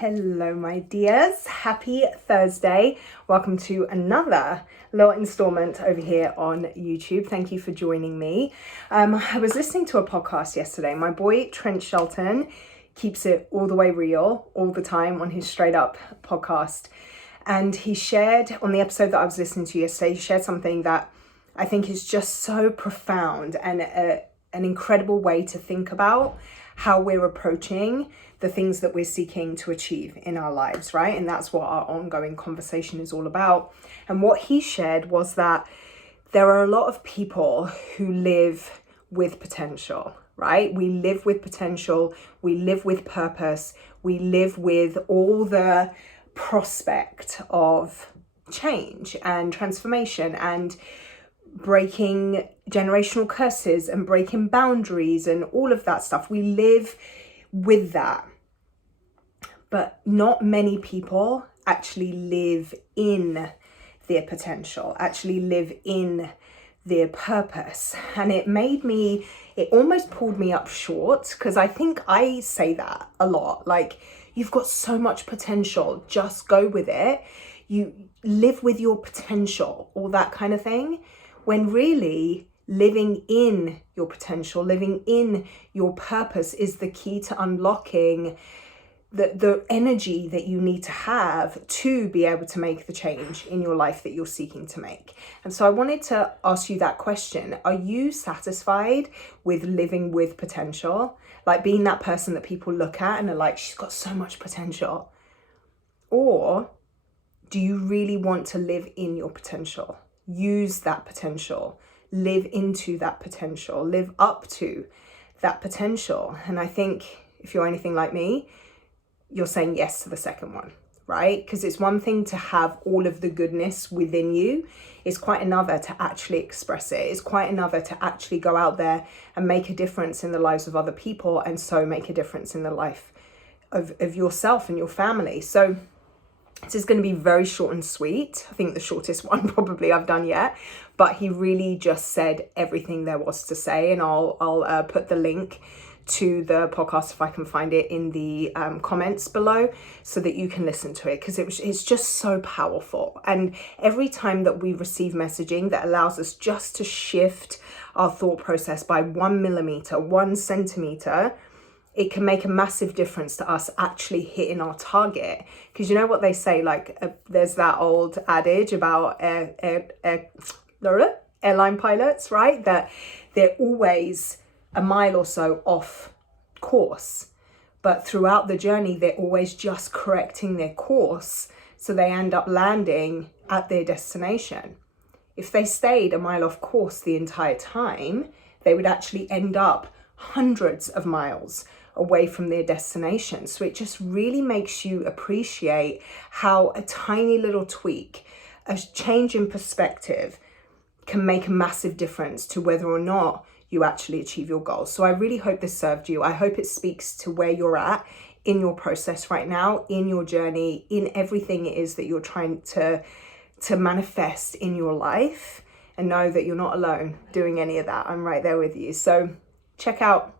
Hello, my dears. Happy Thursday. Welcome to another little installment over here on YouTube. Thank you for joining me. I was listening to a podcast yesterday. My boy, Trent Shelton, keeps it all the way real all the time on his Straight Up podcast. And he shared on the episode that I was listening to yesterday, he shared something that I think is just so profound and an incredible way to think about how we're approaching the things that we're seeking to achieve in our lives, right? And that's what our ongoing conversation is all about. And what he shared was that there are a lot of people who live with potential, right? We live with potential, we live with purpose, we live with all the prospect of change and transformation and breaking generational curses and breaking boundaries and all of that stuff. We live with that. But not many people actually live in their potential, actually live in their purpose. And it almost pulled me up short, because I think I say that a lot. Like, you've got so much potential, just go with it. You live with your potential, all that kind of thing. When really living in your potential, living in your purpose is the key to unlocking the energy that you need to have to be able to make the change in your life that you're seeking to make. And so I wanted to ask you that question. Are you satisfied with living with potential? Like being that person that people look at and are like, she's got so much potential. Or do you really want to live in your potential? Use that potential, live into that potential, live up to that potential. And I think if you're anything like me, you're saying yes to the second one, right? Because it's one thing to have all of the goodness within you. It's quite another to actually express it. It's quite another to actually go out there and make a difference in the lives of other people, and so make a difference in the life of yourself and your family. So this is going to be very short and sweet. I think the shortest one probably I've done yet, but he really just said everything there was to say. And I'll put the link to the podcast, if I can find it, in the comments below, so that you can listen to it, because it's just so powerful. And every time that we receive messaging that allows us just to shift our thought process by 1 millimeter, 1 centimeter, it can make a massive difference to us actually hitting our target. Because you know what they say, like there's that old adage about airline pilots, right? That they're always a mile or so off course, but throughout the journey they're always just correcting their course, so they end up landing at their destination. If they stayed a mile off course the entire time, they would actually end up hundreds of miles away from their destination. So it just really makes you appreciate how a tiny little tweak, a change in perspective, can make a massive difference to whether or not you actually achieve your goals. So I really hope this served you. I hope it speaks to where you're at in your process right now, in your journey, in everything it is that you're trying to manifest in your life, and know that you're not alone doing any of that. I'm right there with you. So check out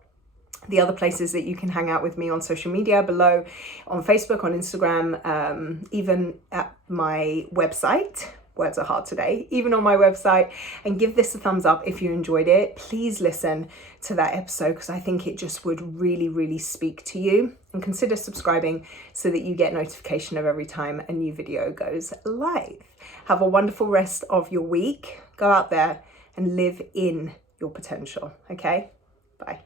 the other places that you can hang out with me on social media below, on Facebook, on Instagram, even at my website. Words are hard today, even on my website. And give this a thumbs up if you enjoyed it. Please listen to that episode, because I think it just would really, really speak to you. And consider subscribing so that you get notification of every time a new video goes live. Have a wonderful rest of your week. Go out there and live in your potential. Okay? Bye.